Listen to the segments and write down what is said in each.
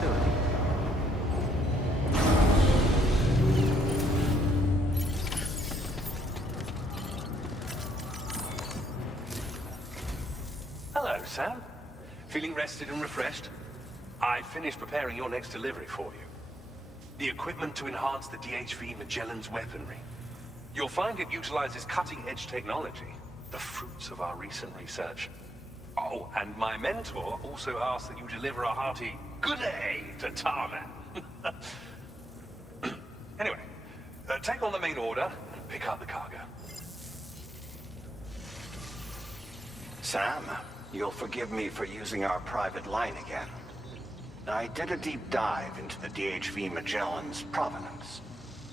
facility. Hello, Sam. Feeling rested and refreshed? I finished preparing your next delivery for you. The equipment to enhance the DHV Magellan's weaponry. You'll find it utilizes cutting-edge technology, the fruits of our recent research. Oh, and my mentor also asked that you deliver a hearty good day to Tarman. Anyway, take on the main order and pick up the cargo. Sam, you'll forgive me for using our private line again. I did a deep dive into the DHV Magellan's provenance.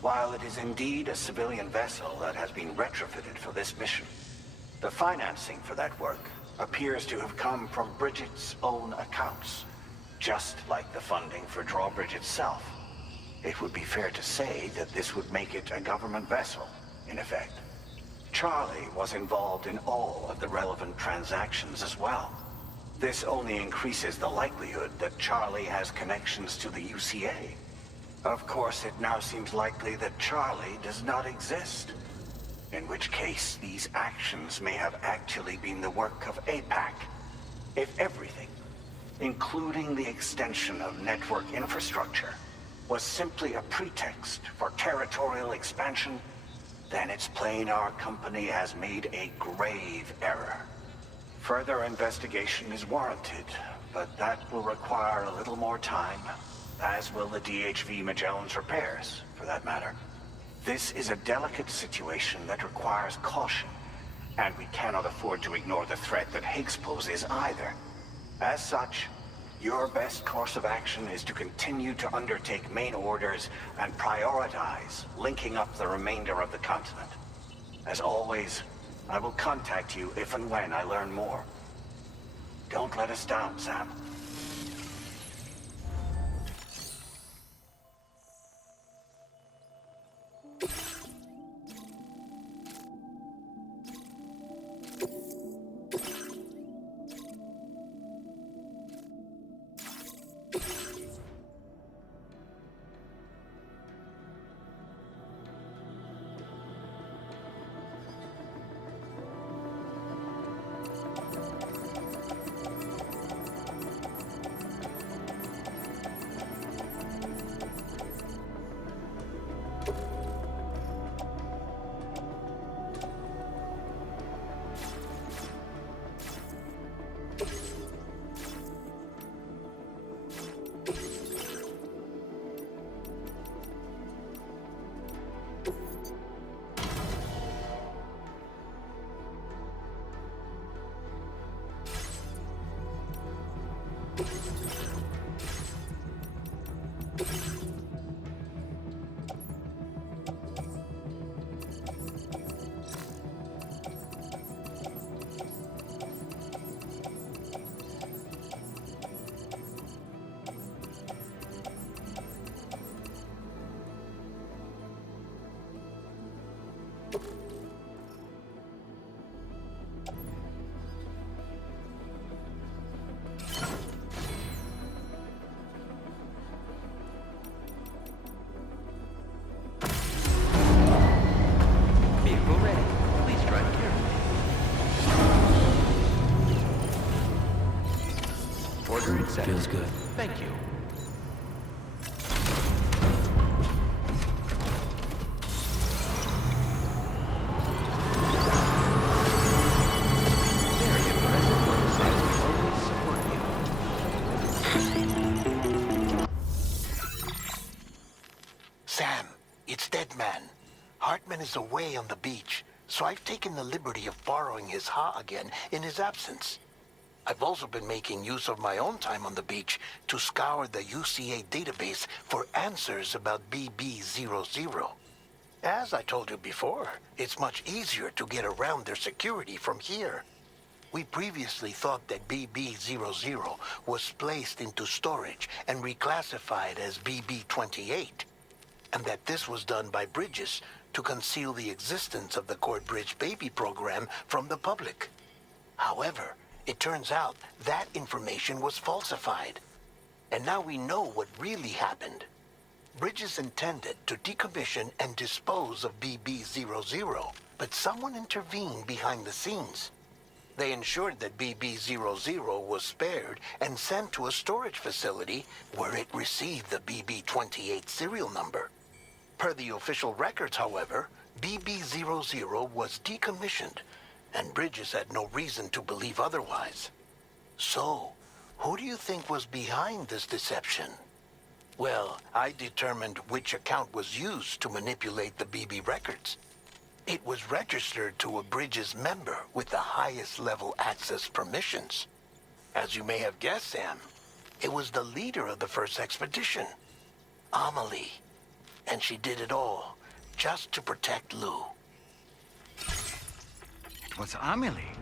While it is indeed a civilian vessel that has been retrofitted for this mission, the financing for that work appears to have come from Bridget's own accounts, just like the funding for Drawbridge itself. It would be fair to say that this would make it a government vessel, in effect. Charlie was involved in all of the relevant transactions as well. This only increases the likelihood that Charlie has connections to the UCA. Of course, it now seems likely that Charlie does not exist. In which case, these actions may have actually been the work of APAC. If everything, including the extension of network infrastructure, was simply a pretext for territorial expansion, then it's plain our company has made a grave error. Further investigation is warranted, but that will require a little more time, as will the DHV Magellan's repairs, for that matter. This is a delicate situation that requires caution, and we cannot afford to ignore the threat that Higgs poses either. As such, your best course of action is to continue to undertake main orders and prioritize linking up the remainder of the continent. As always, I will contact you if and when I learn more. Don't let us down, Sam. Feels good. Thank you. Very impressive work, Sam. We always support you. Sam, it's Deadman. Hartman is away on the beach, so I've taken the liberty of borrowing his Ha again in his absence. I've also been making use of my own time on the beach to scour the UCA database for answers about BB00. As I told you before, it's much easier to get around their security from here. We previously thought that BB00 was placed into storage and reclassified as BB28, and that this was done by Bridges to conceal the existence of the Corbridge Baby program from the public. However, it turns out that information was falsified. And now we know what really happened. Bridges intended to decommission and dispose of BB-00, but someone intervened behind the scenes. They ensured that BB-00 was spared and sent to a storage facility where it received the BB-28 serial number. Per the official records, however, BB-00 was decommissioned, and Bridges had no reason to believe otherwise. So, who do you think was behind this deception? Well, I determined which account was used to manipulate the BB records. It was registered to a Bridges member with the highest level access permissions. As you may have guessed, Sam, it was the leader of the first expedition, Amelie. And she did it all just to protect Lou. It was Amelie.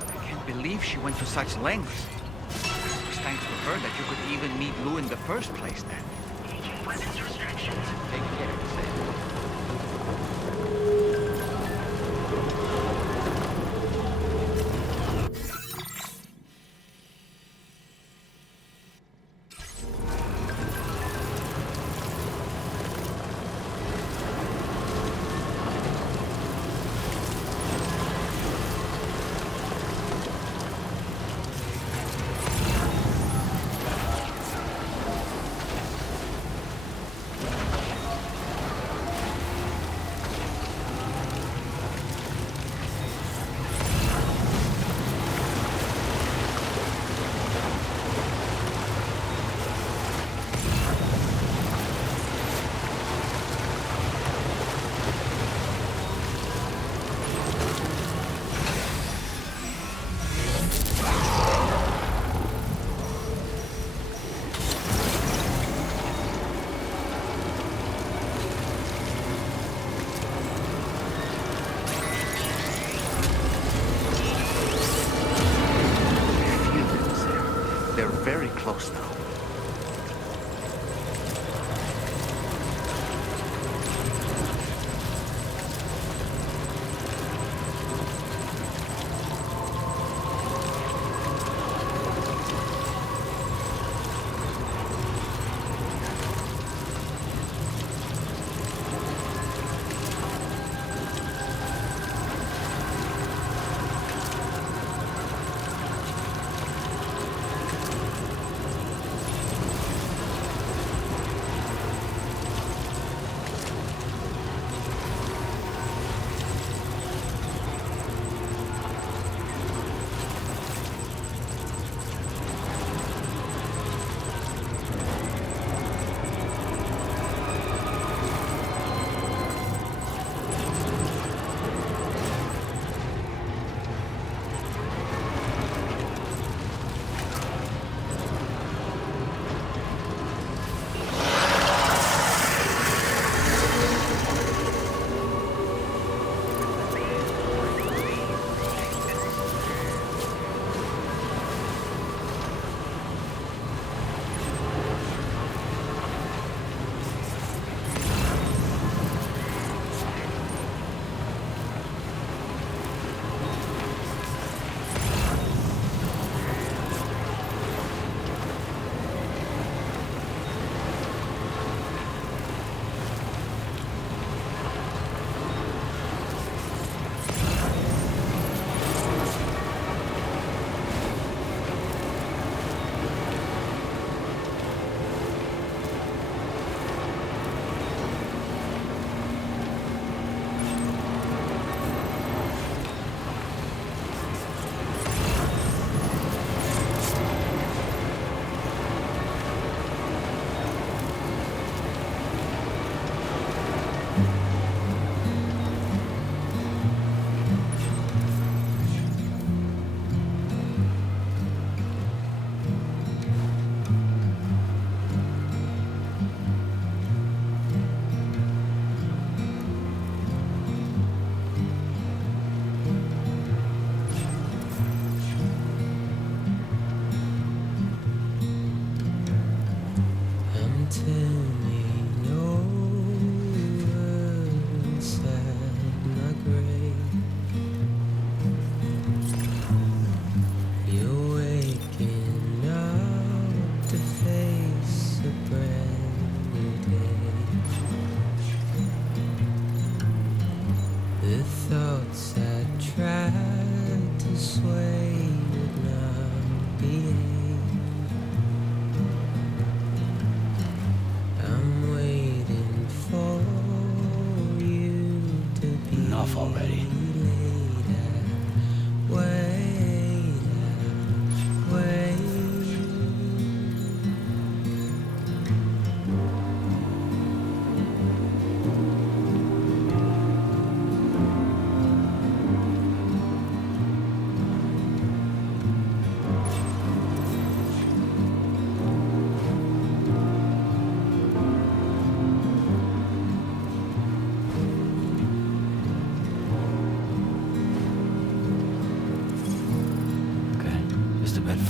I can't believe she went to such lengths. It was thanks to her that you could even meet Lou in the first place then. Agent weapons restrictions. Take care, Sam. Very close now.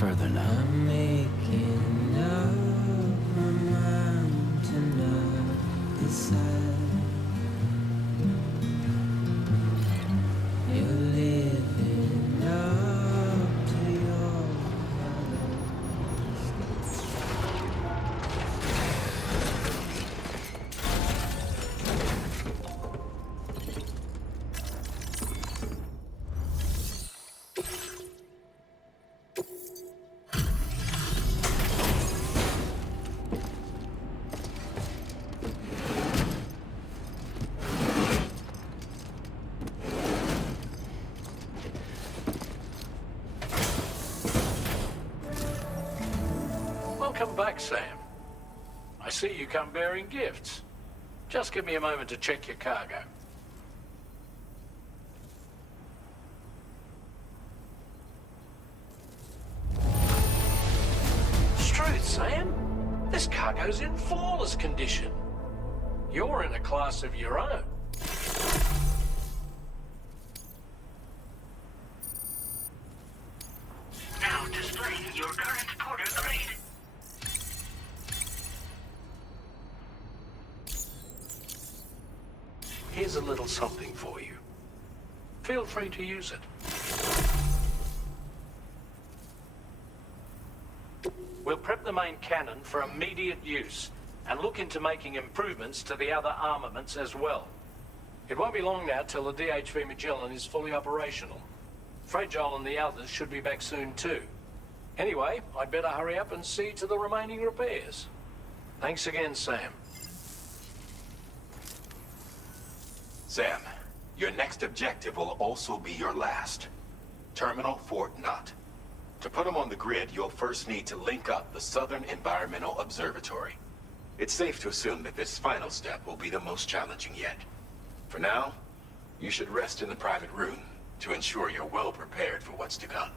further now. I'm making up my mind to not decide. You're living up to your Welcome back, Sam. I see you come bearing gifts. Just give me a moment to check your cargo. Truth, Sam. This cargo's in flawless condition. You're in a class of your own. Now displaying your current porter grade. Here's a little something for you. Feel free to use it. We'll prep the main cannon for immediate use, and look into making improvements to the other armaments as well. It won't be long now till the DHV Magellan is fully operational. Fragile and the others should be back soon too. Anyway, I'd better hurry up and see to the remaining repairs. Thanks again, Sam. Sam, your next objective will also be your last. Terminal Fort Knott. To put them on the grid, you'll first need to link up the Southern Environmental Observatory. It's safe to assume that this final step will be the most challenging yet. For now, you should rest in the private room to ensure you're well prepared for what's to come.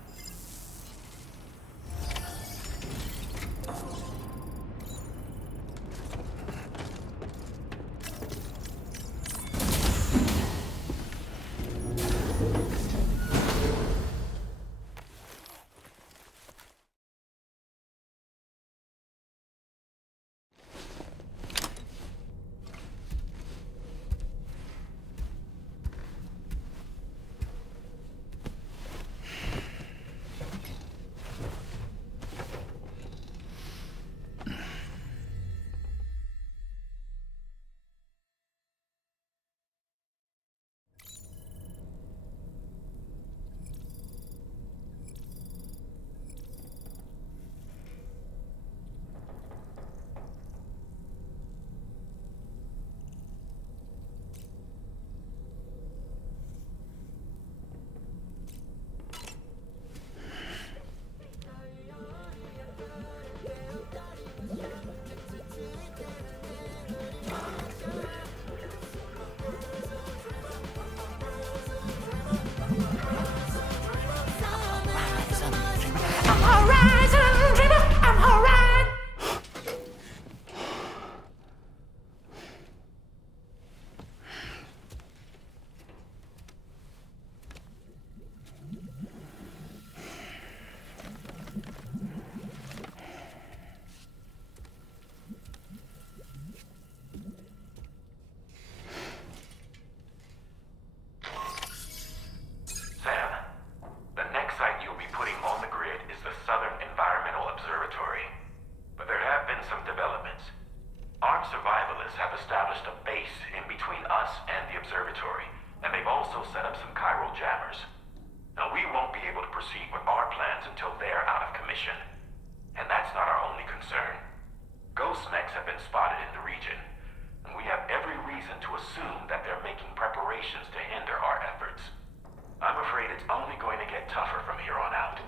I'm afraid it's only going to get tougher from here on out.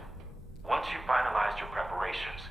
Once you've finalized your preparations,